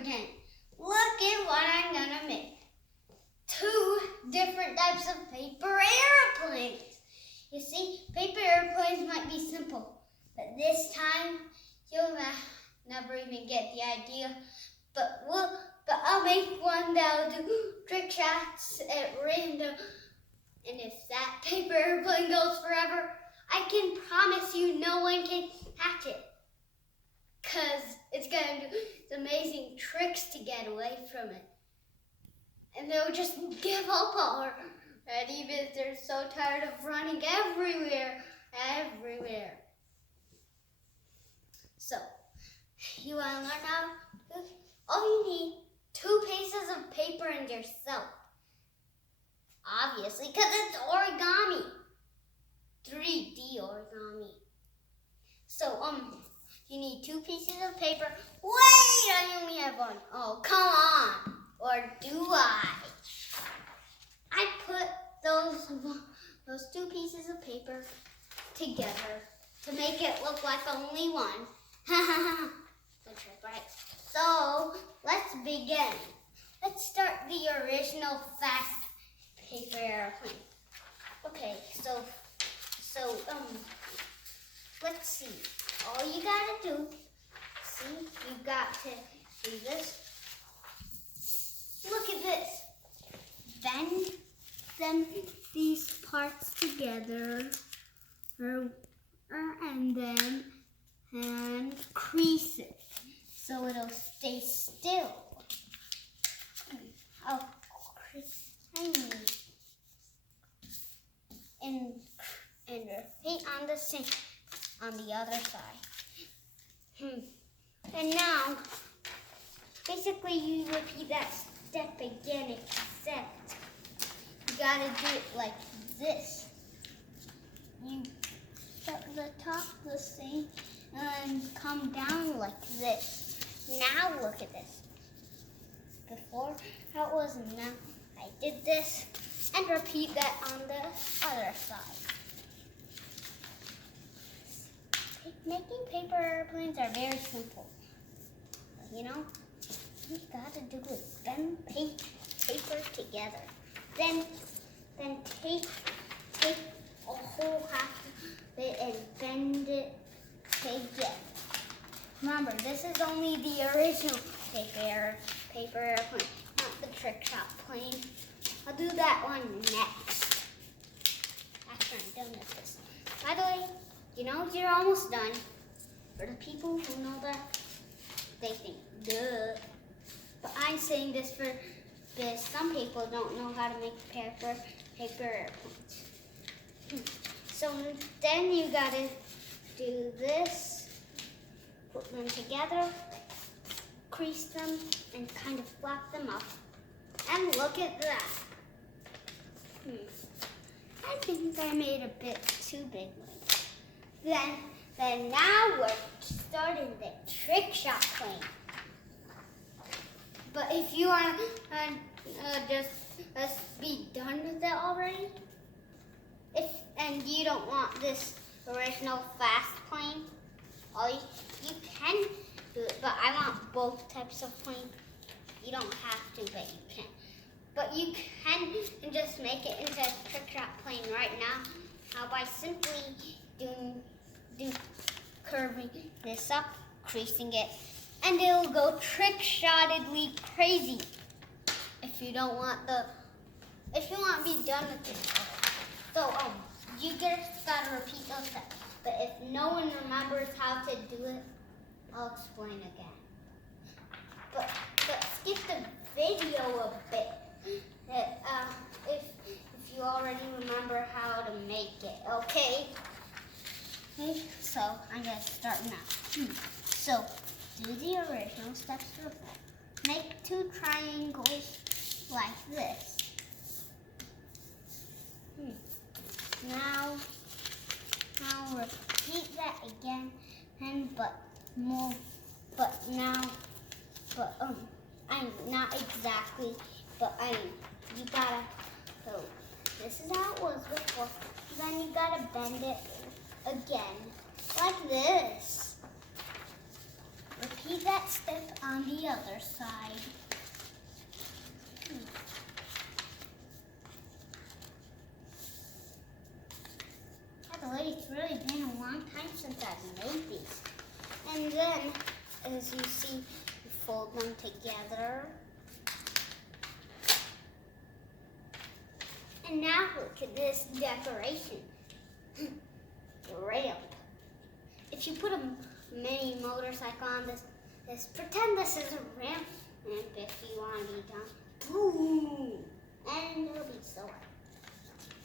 again. Look at what I'm gonna make. 2 different types of paper airplanes. You see, paper airplanes might be simple, but this time you'll never even get the idea. But I'll make one that'll do trick shots at random. And if that paper airplane goes forever, I can promise you no one can catch it. Because it's going to do amazing tricks to get away from it. And they'll just give up already even if they're so tired of running everywhere. So, you want to learn how? All you need 2 pieces of paper and yourself. Obviously, because it's origami. 3D origami. So, you need 2 pieces of paper. Wait, I only have 1. Oh, come on. Or do I? I put those 2 pieces of paper together to make it look like only 1. Good trick, right? So, let's begin. Let's start the original fast paper airplane. Okay, so let's see. All you gotta do, you got to do this. Look at this. Bend these parts together, and crease it so it'll stay still. I'll crease and repeat on the same on the other side. And now, basically, you repeat that step again, except you gotta do it like this. You start the top the same and come down like this. Now look at this. Before, how it was, now I did this, and repeat that on the other side. Making paper airplanes are very simple. You know, you gotta do it. Bend paper together. Then take a whole half of it and bend it together. Remember, this is only the original paper airplane, not the trick shot plane. I'll do that one next. After I'm done with this. By the way, you know you're almost done. For the people who know that, they think, duh. But I'm saying this because some people don't know how to make paper airplanes. So then you gotta do this, put them together, crease them, and kind of flap them up. And look at that. I think I made a bit too big one. Then now we're starting the trick shot plane. But if you want to just be done with it already, and you don't want this original fast plane, you can do it. But I want both types of plane. You don't have to, but you can. But you can just make it into a trick shot plane right now by simply curving this up, creasing it, and it'll go trick-shottedly crazy. If you want to be done with this. So you just gotta repeat those steps. But if no one remembers how to do it, I'll explain again. But skip the video a bit. If you already remember how to make it, okay? Okay, so I'm gonna start now. So do the original steps real fast. Make 2 triangles like this. Now repeat that again, I'm not exactly, you gotta, so this is how it was before. Then you gotta bend it again, like this. Repeat repeat that step on the other side. By the way, it's really been a long time since I've made these. And then, as you see, you fold them together. And now look at this decoration. Ramp. If you put a mini motorcycle on this, pretend this is a ramp. And if you want to be done, boom, and it'll be so hard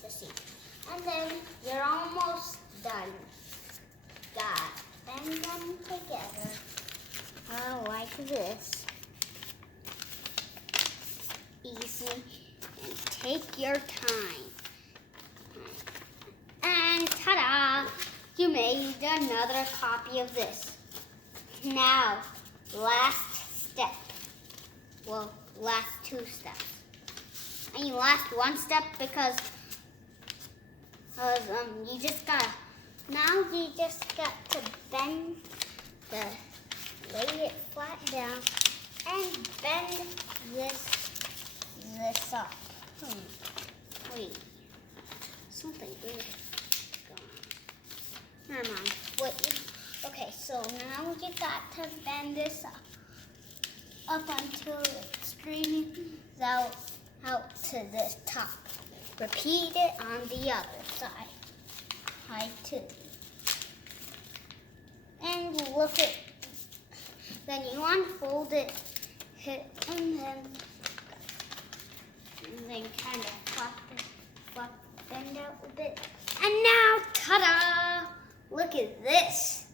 to see. And then you're almost done. Bend them together. Like this. Easy. And take your time. And ta-da! You made another copy of this. Now, last step. Well, last 2 steps. I mean, last 1 step because you just got to bend lay it flat down and bend this up. Wait, something weird is going on. Never mind. Wait. Okay, so now you got to bend this up until it streams out to the top. Repeat it on the other side. Side too. And look at. Then you unfold it, and then kind of flop, bend out a bit. And now, ta-da! Look at this.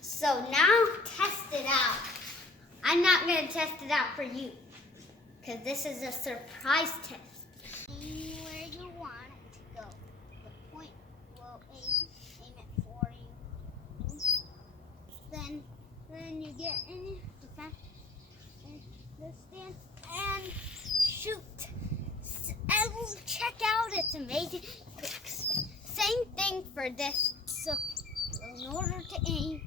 So now test it out. I'm not going to test it out for you because this is a surprise test. Aim where you want it to go. The point will aim it for you. Then you get in the stand and shoot. And check out, it's amazing. Same thing for this. So in order to aim,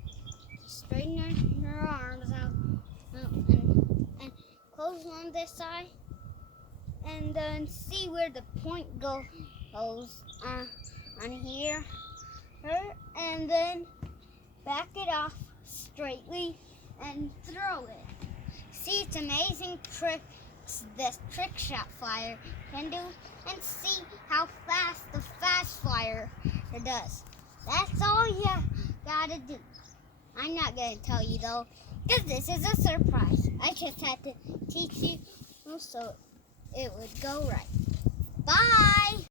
straighten your arms out and close on this side, and then see where the point goes on here, and then back it off straightly and throw it. See, it's amazing tricks this trick shot flyer can do, and see how fast the fast flyer does. That's all you gotta do. I'm not gonna tell you though, because this is a surprise. I just had to teach you so it would go right. Bye!